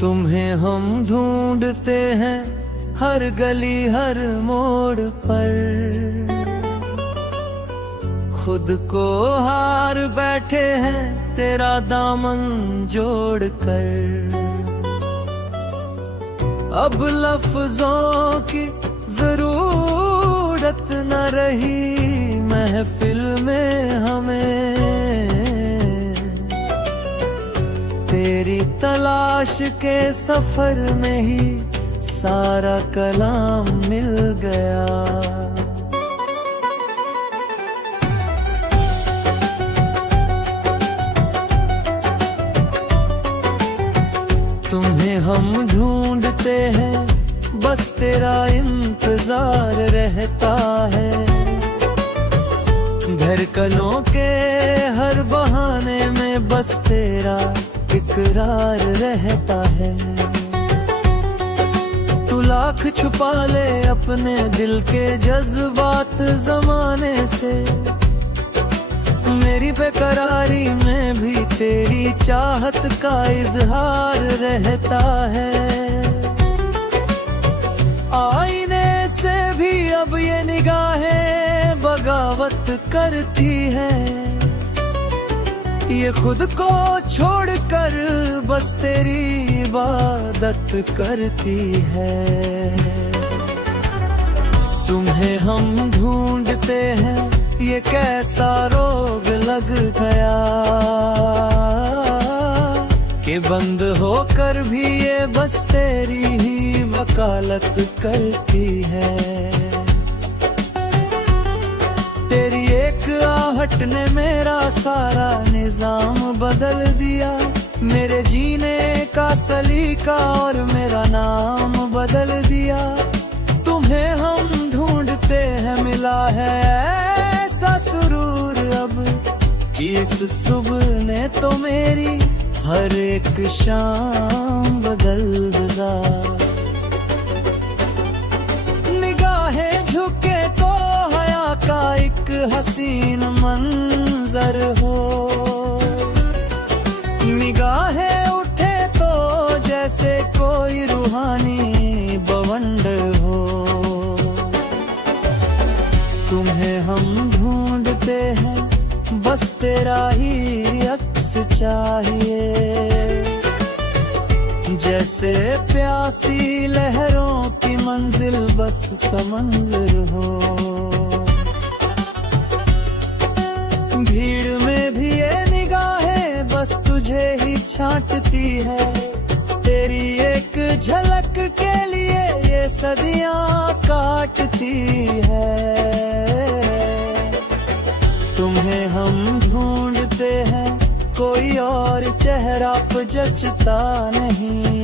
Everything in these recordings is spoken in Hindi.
तुम्हें हम ढूंढते हैं हर गली हर मोड़ पर, खुद को हार बैठे हैं तेरा दामन जोड़ कर। अब लफ्जों की जरूरत न रही महफिल में हमें, तेरी तलाश के सफर में ही सारा कलाम मिल गया। तुम्हें हम ढूंढते हैं बस तेरा इंतजार रहता है, धड़कनों के हर बहाने में बस तेरा इकरार रहता है। तू लाख छुपा ले अपने दिल के जज्बात जमाने से, मेरी बेकरारी में भी तेरी चाहत का इजहार रहता है। आईने से भी अब ये निगाहें बगावत करती है, ये खुद को छोड़कर बस तेरी इबादत करती है। तुम्हें हम ढूंढते हैं ये कैसा रोग लग गया, कि बंद होकर भी ये बस तेरी ही वकालत करती है। तेरी एक आहट ने मेरा सारा निजाम बदल दिया, मेरे जीने का सलीका और मेरा नाम बदल दिया। तुम्हें हम ढूंढते हैं मिला है ऐसा सुरूर अब, इस सुबह ने तो मेरी हर एक शाम बदल दिया। निगाहें झुके तो हया का एक हसीन मंजर हो, निगाहें उठे तो जैसे कोई रूहानी बवंडर हो। तुम्हें हम ढूंढते हैं बस तेरा ही अक्स चाहिए, जैसे प्यासी लहरों की मंजिल बस समंदर हो। भीड़ में भी ये निगाहें बस तुझे ही छांटती है, तेरी एक झलक के लिए ये सदियां काटती है। तुम्हें हम ढूंढते हैं कोई और चेहरा पे जचता नहीं,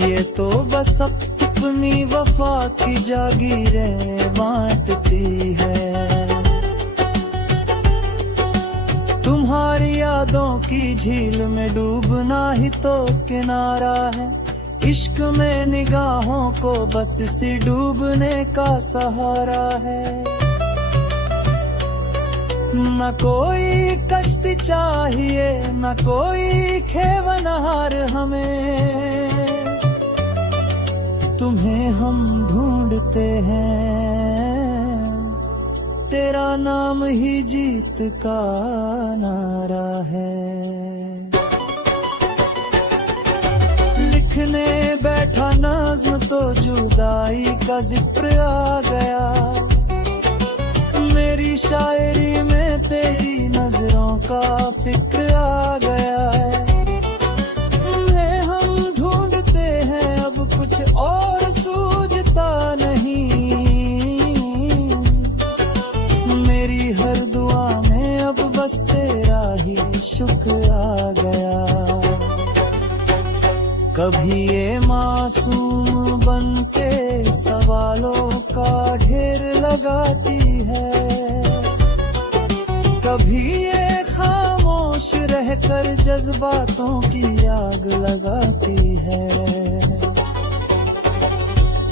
ये तो बस अपनी वफा की जागीरें बांटती है। तुम्हारी यादों की झील में डूबना ही तो किनारा है, इश्क में निगाहों को बस इसी डूबने का सहारा है। न कोई कश्ती चाहिए न कोई खेवनहार हमें, तुम्हें हम ढूंढते हैं तेरा नाम ही जीत का नारा है। लिखने बैठा नज़्म तो जुदाई का जिक्र आ गया, मेरी शायरी में तेरी नजरों का फिक्र आ गया है। तुम्हें हम ढूंढते हैं अब कुछ और सूझता नहीं, मेरी हर दुआ में अब बस तेरा ही शुक्र आ गया। कभी ये मासूम बन के सवालों का ढेर लगाती है, कभी ये खामोश रहकर जज्बातों की आग लगाती है।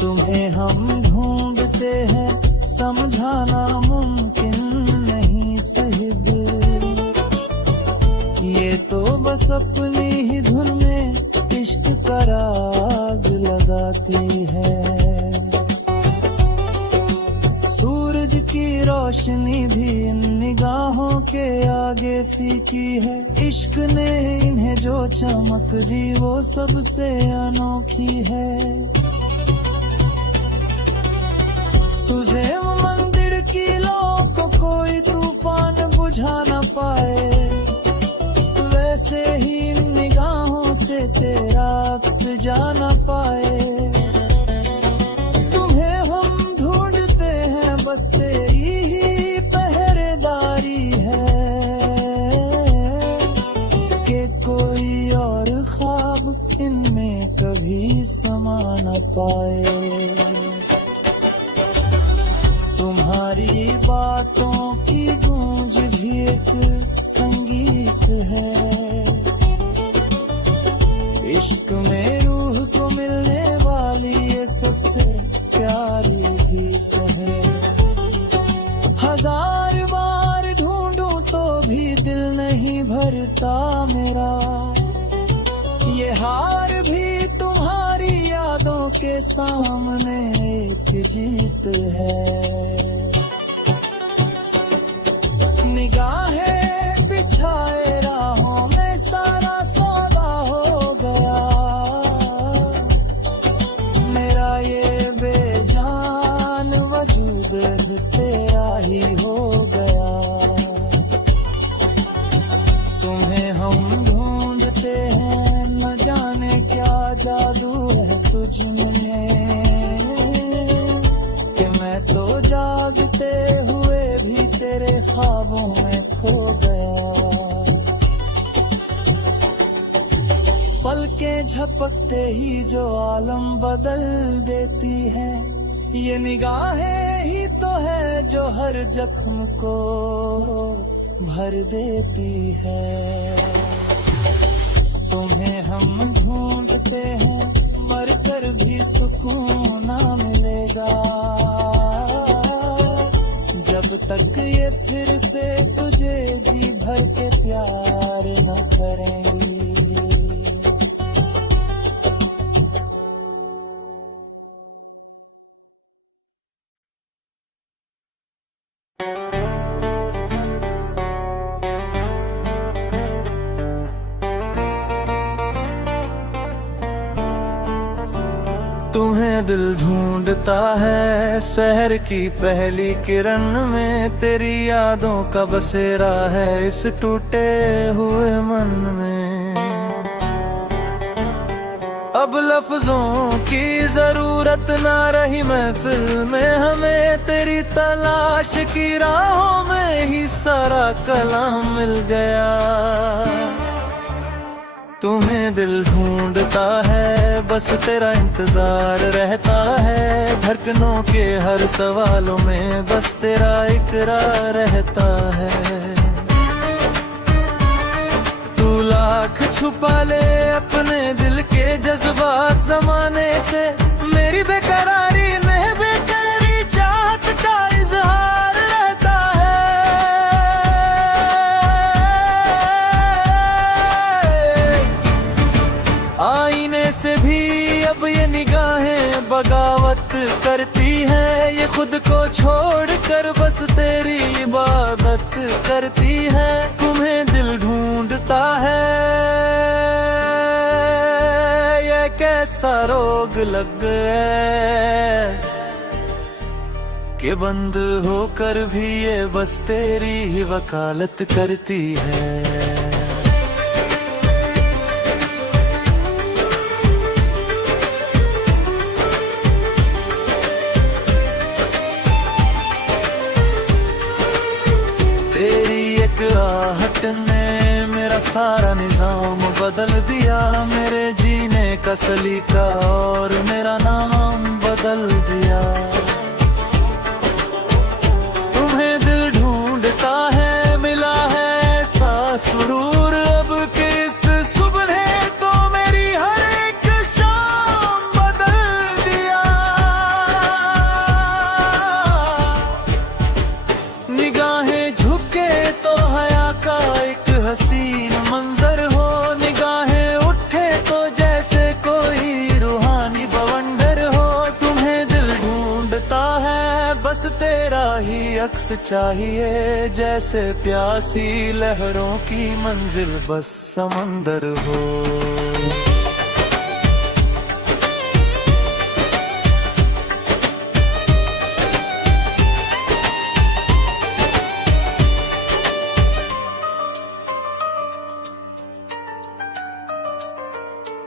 तुम्हें हम ढूंढते हैं समझाना मुमकिन नहीं साहिब, ये तो बस अपनी ही धुन में आग लगाती है। सूरज की रोशनी भी इन निगाहों के आगे फीकी है। इश्क ने इन्हें जो चमक दी वो सबसे अनोखी है। तुझे मंदिर की लौ को कोई तूफान बुझा न पाए, वैसे ही निगाहों से तेरा अक्स जा न पाए। तुम्हें हम ढूंढते हैं, बस तेरी ही पहरेदारी है कि कोई और ख्वाब इनमें कभी समा न पाए। तुम्हारी बातों की गूंज भी एक संगीत है। इश्क में रूह को मिलने वाली ये सबसे प्यारी गीत है। हजार बार ढूंढूं तो भी दिल नहीं भरता मेरा, ये हार भी तुम्हारी यादों के सामने एक जीत है। निगाहें बिछाए राहों में सारा सौदा हो गया, मेरा ये बेजान वजूद तेरा ही हो गया। तुम्हें हम ढूंढते हैं, न जाने क्या जादू है तुझ में कि मैं तो जागते हुए भी तेरे ख्वाबों में खो गया। पलकें झपकते ही जो आलम बदल देती है, ये निगाहें ही तो है जो हर जख्म को भर देती है। तुम्हें हम ढूंढते हैं, मरकर भी सुकून ना मिलेगा जब तक ये फिर से तुझे जी भर के प्यार न करेंगी। तुम्हें दिल ढूंढता है, शहर की पहली किरण में तेरी यादों का बसेरा है इस टूटे हुए मन में। अब लफ्जों की जरूरत ना रही महफिल में, हमें तेरी तलाश की राहों में ही सारा कलाम मिल गया। तुम्हें दिल ढूंढता है, बस तेरा इंतजार रहता है, धड़कनों के हर सवालों में बस तेरा इकरार रहता है। तू लाख छुपा ले अपने दिल के जज्बात जमाने से, मेरी बेकरारी में बेकरारी चाहत का इजहार रहता है। आईने से भी अब ये निगाहें बगावत करती हैं, ये खुद को छोड़ कर बस तेरी इबादत करती है। तुम्हें दिल ढूंढता है, ये कैसा रोग लग गया कि बंद होकर भी ये बस तेरी ही वकालत करती है। आहट ने मेरा सारा निजाम बदल दिया, मेरे जीने का सलीका और मेरा नाम बदल दिया। तुम्हें दिल ढूंढता है, मिला है ऐसा सुरूर अब कि इस सुबह तो मेरी हर एक शाम बदल दिया। निगाहें झुके तो हया का एक हसीन मंजर हो, निगाहें उठे तो जैसे कोई ही अक्स चाहिए, जैसे प्यासी लहरों की मंजिल बस समंदर हो।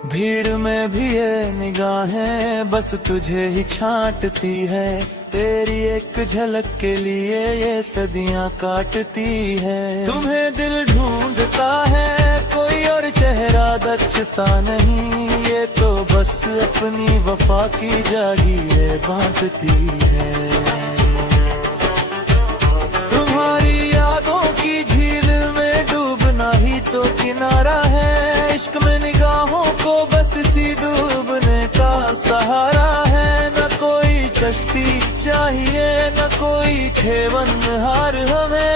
भीड़ में भी ये निगाहें बस तुझे ही छांटती है, तेरी एक झलक के लिए ये सदियां काटती है। तुम्हें दिल ढूंढता है कोई और चेहरा दचता नहीं, ये तो बस अपनी वफा की जागीरें बांटती है। तुम्हारी यादों की झील में डूबना ही तो किनारा है, इश्क में निगाहों को बस इसी डूबने का सहारा है। न कोई कश्ती चाहिए न कोई खेवन हार हमें,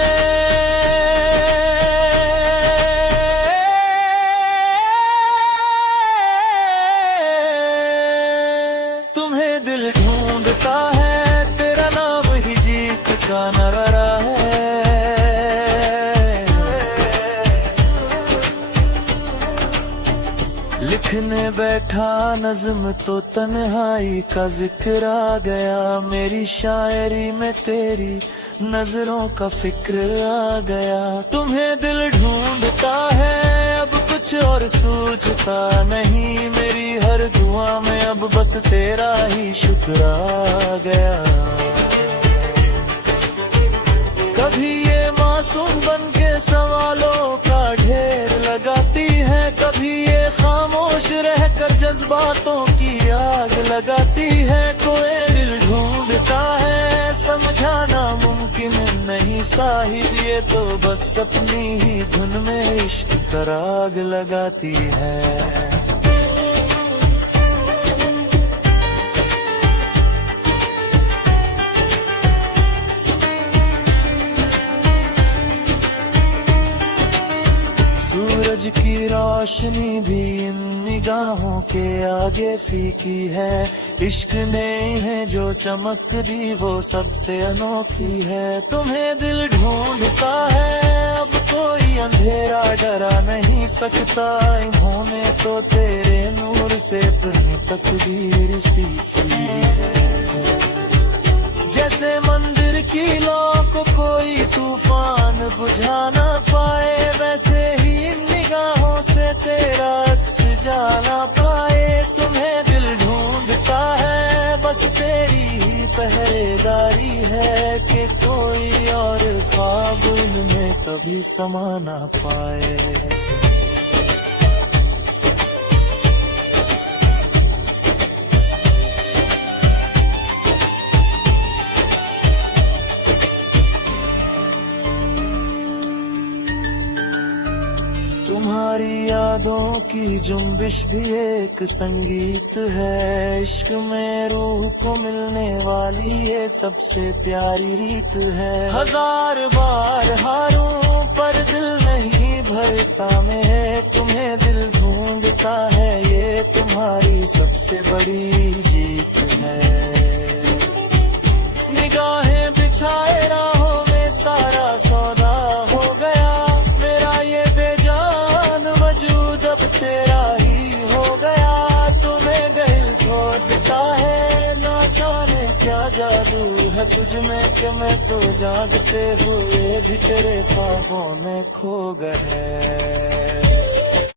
तुम्हें दिल ढूंढता है, तेरा नाम ही जीत का नारा है। लिखने बैठा नज़्म तो तन्हाई का जिक्र आ गया, मेरी शायरी में तेरी नजरों का फिक्र आ गया। तुम्हें दिल ढूंढता है अब कुछ और सूझता नहीं, मेरी हर दुआ में अब बस तेरा ही शुक्र आ गया। कभी ये मासूम बन के सवालों का ढेर लगाती है, कभी ये खामोश रहकर जज्बातों की आग लगाती है। कोई दिल ढूंढता है समझाना मुमकिन नहीं साहिब, ये तो बस अपनी ही धुन में इश्क का राग लगाती है। सूरज की रोशनी भी इन निगाहों के आगे फीकी है, इश्क ने है जो चमक दी वो सबसे अनोखी है। तुम्हें दिल ढूंढता है अब कोई अंधेरा डरा नहीं सकता, इन्होंने तो तेरे नूर से अपनी तकदीर सीखी है। जैसे मंदिर की लौ को कोई तूफान बुझा ना पाए, वैसे ही निगाहों से तेरा अक्स जाना पाए। तुम्हें दिल ढूंढता है बस तेरी ही पहरेदारी है, कि कोई और ख्वाब इनमें कभी समा ना पाए। तुम्हारी यादों की जुम्बिश भी एक संगीत है, इश्क में रूह को मिलने वाली ये सबसे प्यारी रीत है। हजार बार हारूं पर दिल नहीं भरता मैं, तुम्हें दिल ढूंढता है ये तुम्हारी सबसे बड़ी जीत है। निगाहें बिछाए राहों में सारा सौदा हो गया, मेरा ये बेजान वजूद अब तेरा ही हो गया। तुम्हें दिल खोदता है ना जाने क्या जादू है तुझ में, कि मैं तो जागते हुए भी तेरे ख्वाबों में खो गए।